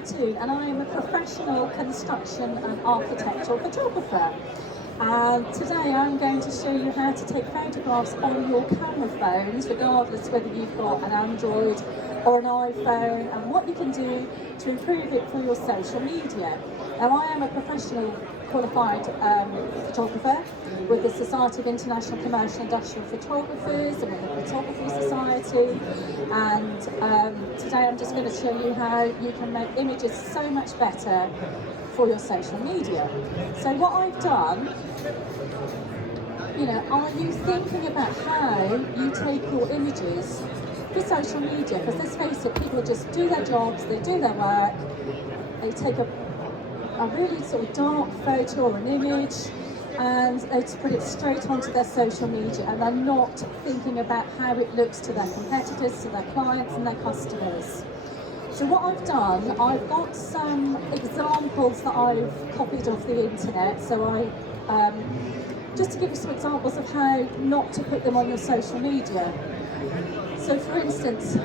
Martoon, and I am a professional construction and architectural photographer. And today I'm going to show you how to take photographs on your camera phones, regardless whether you've got an Android or an iPhone, and what you can do to improve it for your social media. Now, I am a professional qualified photographer with the Society of International Commercial Industrial Photographers and with the Photography Society, and today I'm just going to show you how you can make images so much better for your social media. So what I've done, are you thinking about how you take your images for social media? Because let's face it, people just do their jobs, they do their work, they take a really sort of dark photo or an image and they just put it straight onto their social media, and they're not thinking about how it looks to their competitors, to their clients and their customers. So what I've done, I've got some examples that I've copied off the internet, so just to give you some examples of how not to put them on your social media. So for instance,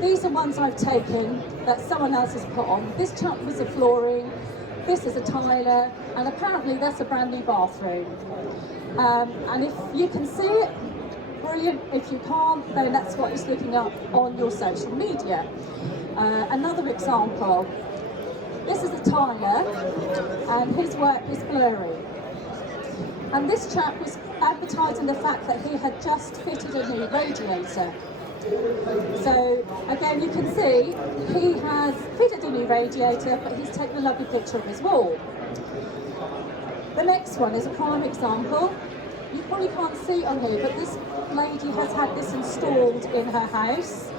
these are ones I've taken that someone else has put on. This chap was a flooring, this is a tiler, and apparently that's a brand new bathroom. And if you can see it, brilliant. If you can't, then that's what it's looking up on your social media. Another example, this is a tiler, and his work is blurry. And this chap was advertising the fact that he had just fitted a new radiator. So again, you can see he has fitted a new radiator, but he's taken a lovely picture of his wall. The next one is a prime example. You probably can't see it on here, but this lady has had this installed in her house,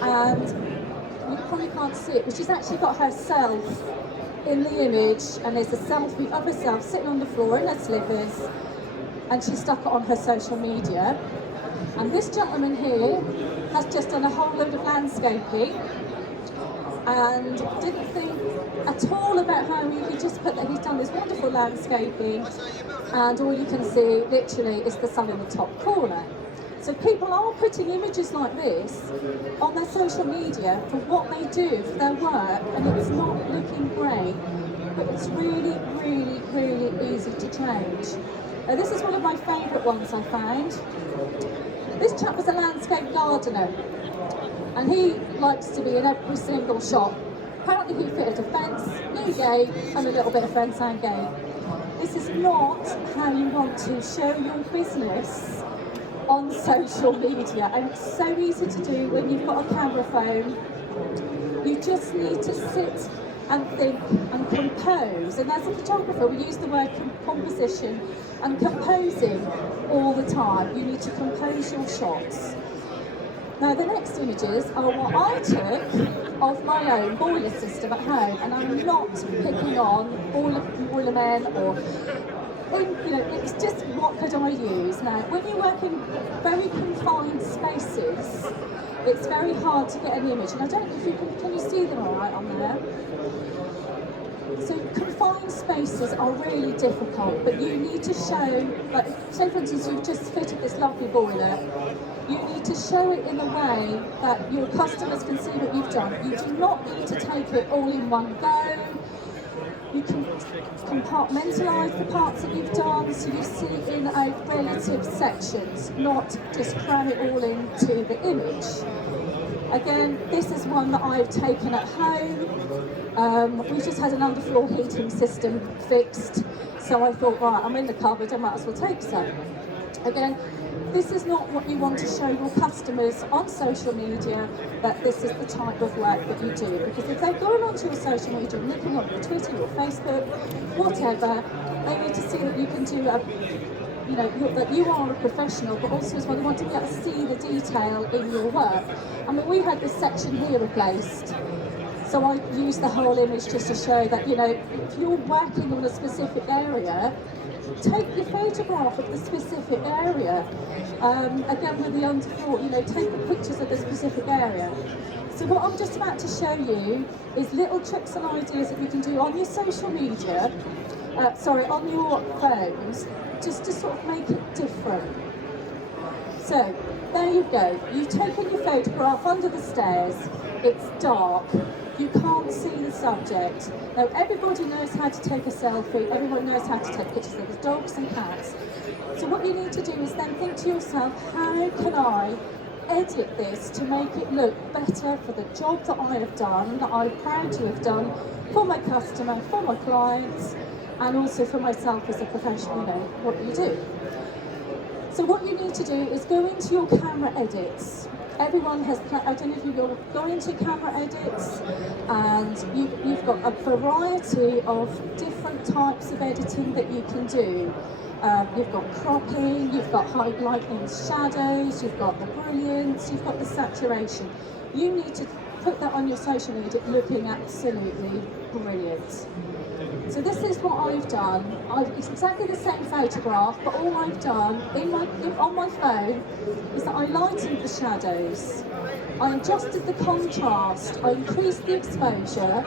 and you probably can't see it, but she's actually got herself in the image, and there's a selfie of herself sitting on the floor in her slippers, and she stuck it on her social media. And this gentleman here has just done a whole load of landscaping and didn't think at all about how he just put that he's done this wonderful landscaping, and all you can see literally is the sun in the top corner. So people are putting images like this on their social media for what they do for their work, and it's not looking great, but it's really, really, really easy to change. This is one of my favourite ones I found. This chap was a landscape gardener, and he likes to be in every single shot. Apparently he fitted a fence, new gate, and a little bit of fence and gate. This is not how you want to show your business on social media, and it's so easy to do when you've got a camera phone. You just need to sit and think and compose, and as a photographer we use the word composition and composing all the time. You need to compose your shots. Now the next images are what I took of my own boiler system at home, and I'm not picking on boiler men or it's just what could I use. Now when you work in very confined spaces, it's very hard to get an image, and I don't know if you can you see them all right on there? So confined spaces are really difficult, but you need to show, like, say for instance you've just fitted this lovely boiler, you need to show it in a way that your customers can see what you've done. You do not need to take it all in one go. You can compartmentalise the parts that you've done so you see it in relative sections, not just cram it all into the image. Again, this is one that I've taken at home. We just had an underfloor heating system fixed, so I thought, right, I'm in the cupboard, I might as well take some. Again, this is not what you want to show your customers on social media, that this is the type of work that you do. Because if they're going onto your social media and looking on your Twitter, your Facebook, whatever, they need to see that you can do that you are a professional, but also as well they want to be able to see the detail in your work. I mean, we had this section here replaced, so I used the whole image just to show that, if you're working on a specific area, take your photograph of the specific area. Again, with the underfloor, take the pictures of the specific area. So what I'm just about to show you is little tricks and ideas that you can do on your social media, on your phones, just to sort of make it different. So, there you go. You've taken your photograph under the stairs, it's dark, you can't see the subject. Now, everybody knows how to take a selfie, everyone knows how to take pictures of the dogs and cats. So what you need to do is then think to yourself, how can I edit this to make it look better for the job that I have done, that I'm proud to have done for my customer, for my clients, and also for myself as a professional, what you do. So what you need to do is go into your camera edits. Everyone has, I don't know if you've gone into camera edits, and you've got a variety of different types of editing that you can do. You've got cropping, you've got highlighting shadows, you've got the brilliance, you've got the saturation. You need to put that on your social media looking absolutely brilliant. So this is what I've done. It's exactly the same photograph, but all I've done on my phone is that I lightened the shadows, I adjusted the contrast, I increased the exposure,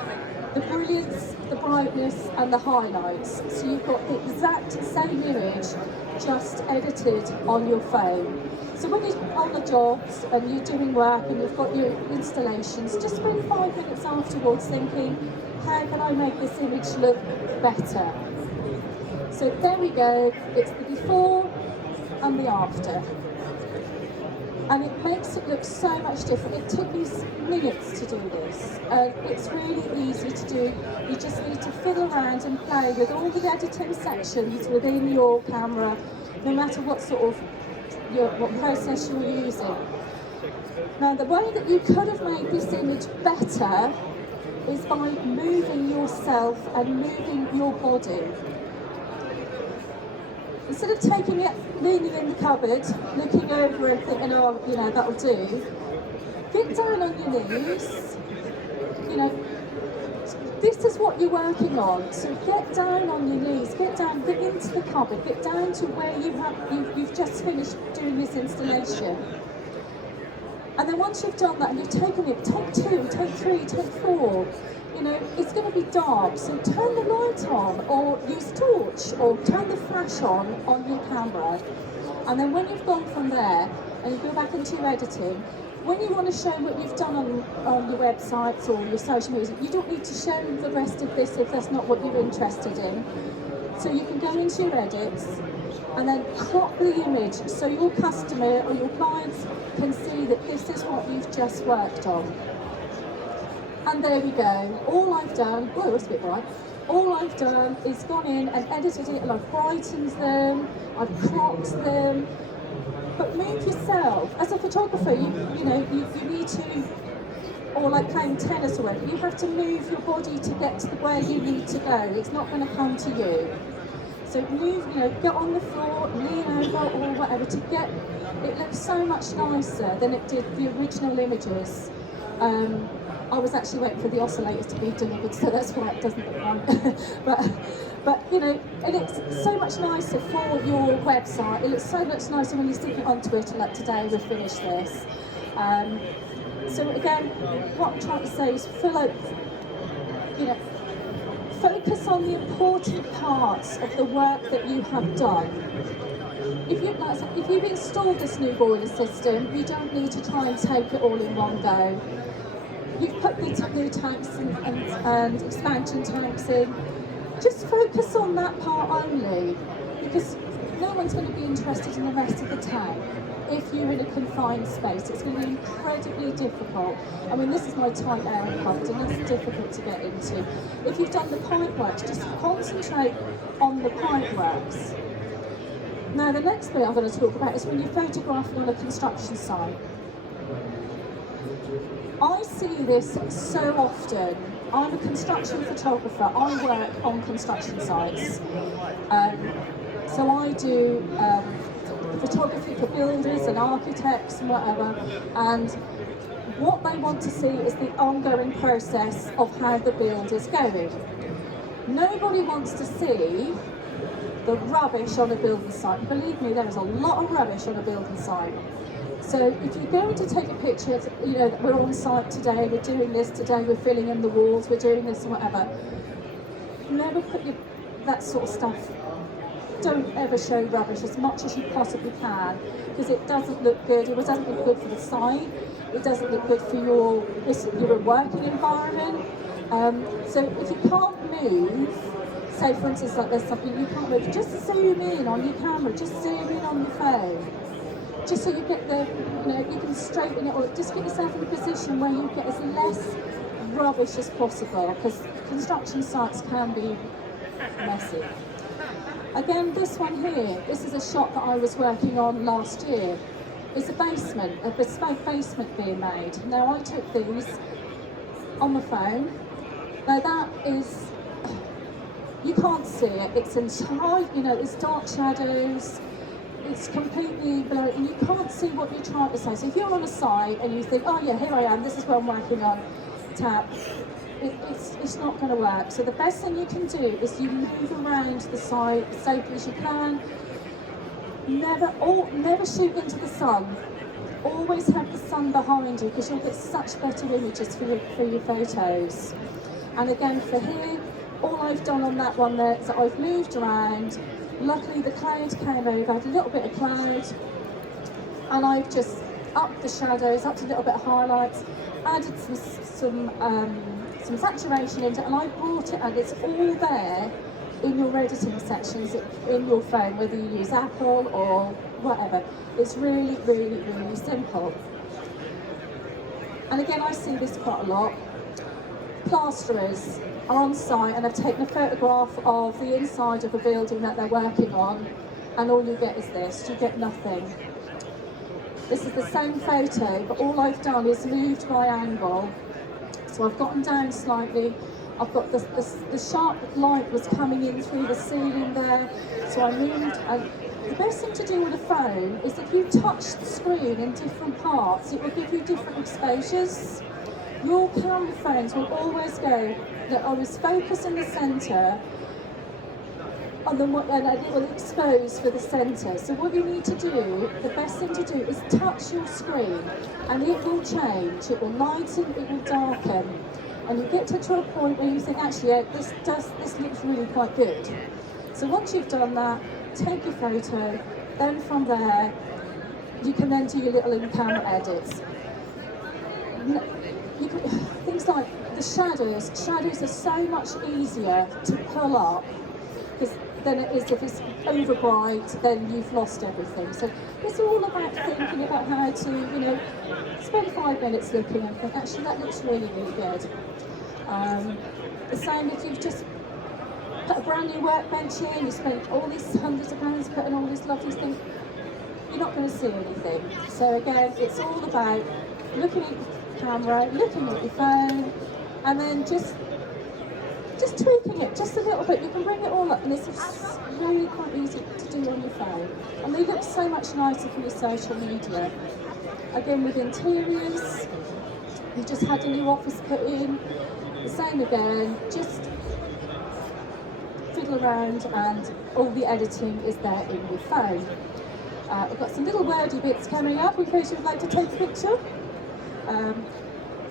the brilliance, the brightness and the highlights. So you've got the exact same image, just edited on your phone. So when you're on the jobs and you're doing work and you've got your installations, just spend 5 minutes afterwards thinking, how can I make this image look better? So there we go, it's the before and the after. And it makes it look so much different. It took me minutes to do this. It's really easy to do. You just need to fiddle around and play with all the editing sections within your camera, no matter what sort of what process you're using. Now, the way that you could have made this image better is by moving yourself and moving your body. Instead of taking it, leaning in the cupboard, looking over and thinking, oh, that'll do, get down on your knees. This is what you're working on. So get down on your knees, get into the cupboard, get down to where you've just finished doing this installation. And then once you've done that and you've taken it, take 2, take 3, take 4, it's going to be dark, so turn the light on, or use torch, or turn the flash on your camera. And then when you've gone from there, and you go back into your editing, when you want to show what you've done on your websites or your social media, you don't need to show the rest of this if that's not what you're interested in. So you can go into your edits, and then crop the image so your customer or your clients can see that this is what you've just worked on. And there we go. All I've done, whoa, that's a bit bright. All I've done is gone in and edited it, and I've brightened them, I've cropped them. But move yourself. As a photographer, you need to, or like playing tennis or whatever, you have to move your body to get to where you need to go. It's not going to come to you. So move, get on the floor, lean over or whatever to get, it looks so much nicer than it did the original images. I was actually waiting for the oscillators to be delivered, so that's why it doesn't look right. but and it's so much nicer for your website. It looks so much nicer when you stick it on Twitter, like today we've finished this. So again, what I'm trying to say is focus on the important parts of the work that you have done. If you've installed this new boiler system, you don't need to try and take it all in one go. You've put the new tanks and expansion tanks in. Just focus on that part only, because no one's going to be interested in the rest of the tank. If you're in a confined space, it's going to be incredibly difficult. I mean, this is my tight airing pump, and that's difficult to get into. If you've done the pipe works, just concentrate on the pipe works. Now, the next bit I'm going to talk about is when you're photographing on a construction site. I see this so often. I'm a construction photographer. I work on construction sites. So I do photography for builders and architects and whatever. And what they want to see is the ongoing process of how the build is going. Nobody wants to see the rubbish on a building site. Believe me, there is a lot of rubbish on a building site. So if you're going to take a picture, we're on site today, we're doing this today, we're filling in the walls, we're doing this and whatever, never put that sort of stuff don't ever show rubbish as much as you possibly can, because it doesn't look good. It doesn't look good for the site. It doesn't look good for your working environment. So if you can't move, say for instance like there's something you can't move, just zoom in on your camera, just zoom in on your phone. Just so you get you can straighten it, or just get yourself in a position where you get as less rubbish as possible, because construction sites can be messy. Again, this one here, this is a shot that I was working on last year. It's a bespoke basement being made. Now I took these on the phone. Now that is, you can't see it, it's entirely, it's dark shadows, it's completely blurry, and you can't see what you're trying to say. So if you're on a site and you think, oh yeah, here I am, this is what I'm working on, tap, it's not going to work. So the best thing you can do is you move around the site as safely as you can. Never shoot into the sun. Always have the sun behind you, because you'll get such better images for your photos. And again for here, all I've done on that one there is that I've moved around. Luckily the cloud came over, I had a little bit of cloud, and I've just upped the shadows, upped a little bit of highlights, added some saturation into it, and I brought it, and it's all there in your editing sections in your phone, whether you use Apple or whatever. It's really, really, really simple. And again, I see this quite a lot. Plasterers are on site and have taken a photograph of the inside of a building that they're working on, and all you get is this, you get nothing. This is the same photo, but all I've done is moved my angle. So I've gotten down slightly. I've got the sharp light was coming in through the ceiling there, so I moved. And the best thing to do with a phone is if you touch the screen in different parts, it will give you different exposures. Your camera phones will always go that I was focused in the centre, and it will expose for the centre. So what you need to do, the best thing to do is touch your screen, and it will change. It will lighten, it will darken, and you get to a point where you think, actually, yeah, this looks really quite good. So once you've done that, take your photo. Then from there, you can then do your little in-camera edits. Things like the shadows. Shadows are so much easier to pull up than it is if it's over bright, then you've lost everything. So it's all about thinking about how to, spend 5 minutes looking and think, actually that looks really, really good. The same if you've just put a brand new workbench in, you spent all these hundreds of pounds putting all these lovely things, you're not going to see anything. So again, it's all about looking at your camera, looking at your phone, and then just tweaking it just a little bit. You can bring it all up, and it's really quite easy to do on your phone. And they look so much nicer for your social media. Again, with interiors, you just had a new office put in, the same again, just fiddle around and all the editing is there in your phone. We've got some little wordy bits coming up in case you would like to take a picture.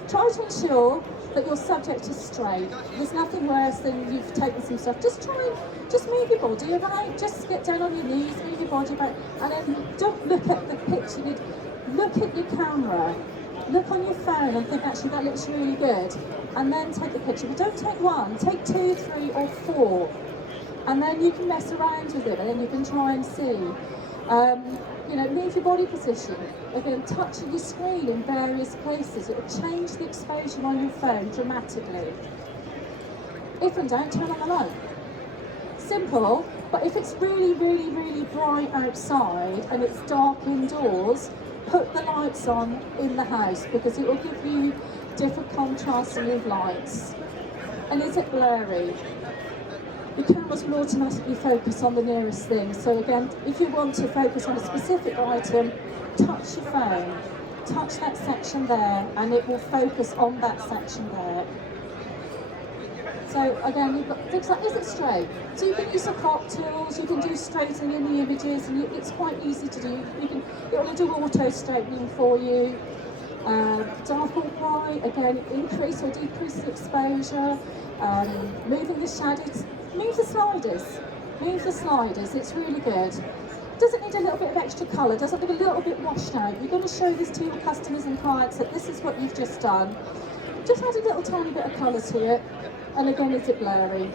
Try to ensure that your subject is straight. There's nothing worse than you've taken some stuff. Just move your body about, just get down on your knees, move your body about, and then don't look at the picture, look at your camera, look on your phone and think, actually that looks really good, and then take a picture. But don't take one, take 2, 3 or 4, and then you can mess around with it and then you can try and see. Move your body position. Again, touching your screen in various places. It will change the exposure on your phone dramatically. If in doubt, turn on the light. Simple, but if it's really, really, really bright outside and it's dark indoors, put the lights on in the house because it will give you different contrasting of lights. And is it blurry? The cameras will automatically focus on the nearest thing. So again, if you want to focus on a specific item, touch your phone, touch that section there, and it will focus on that section there. So again, you've got things like, is it straight? So you can use some crop tools, you can do straightening in the images, and it's quite easy to do. It will do auto straightening for you. Dark or bright, again, increase or decrease the exposure, moving the shadows. Move the sliders. Move the sliders, it's really good. Does it need a little bit of extra colour? Does it look a little bit washed out? You're going to show this to your customers and clients that this is what you've just done. Just add a little tiny bit of colour to it. And again, is it blurry?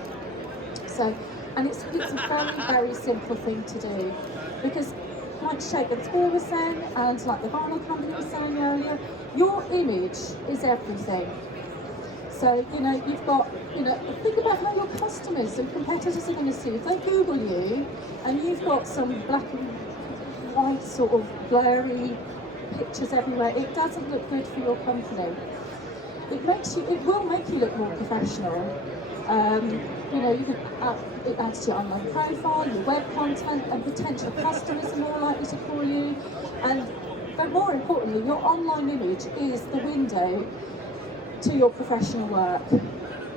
So, and it's a very, very simple thing to do. Because like Shape & Score was saying, and like the vinyl company was saying earlier, your image is everything. So, you know, you've got, you know, think about how your customers and competitors are going to see you. If they Google you and you've got some black and white sort of blurry pictures everywhere, it doesn't look good for your company. It will make you look more professional. You know, it adds to your online profile, your web content, and potential customers are more likely to call you. But more importantly, your online image is the window to your professional work.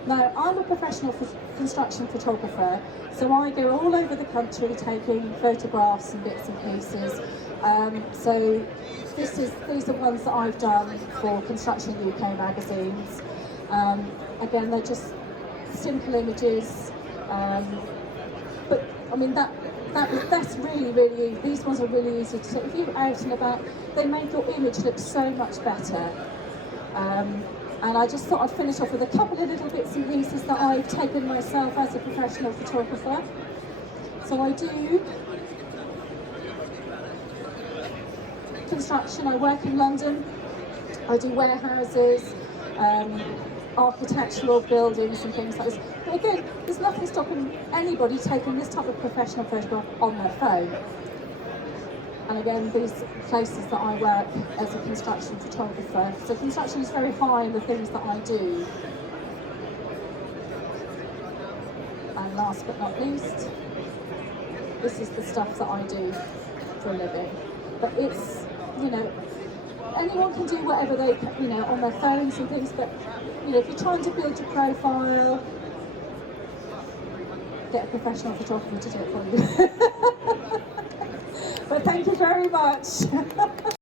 Now, I'm a professional construction photographer, so I go all over the country taking photographs and bits and pieces. So these are ones that I've done for Construction UK magazines. Again, they're just simple images, but I mean that's really, really easy. These ones are really easy to take. If you're out and about, they make your image look so much better. And I just thought I'd finish off with a couple of little bits and pieces that I've taken myself as a professional photographer. So I do construction, I work in London, I do warehouses, architectural buildings and things like this. But again, there's nothing stopping anybody taking this type of professional photograph on their phone. And again, these places that I work as a construction photographer. So construction is very high in the things that I do. And last but not least, this is the stuff that I do for a living. But it's, you know, anyone can do whatever they, you know, on their phones and things, but, you know, if you're trying to build your profile, get a professional photographer to do it for you. But thank you very much.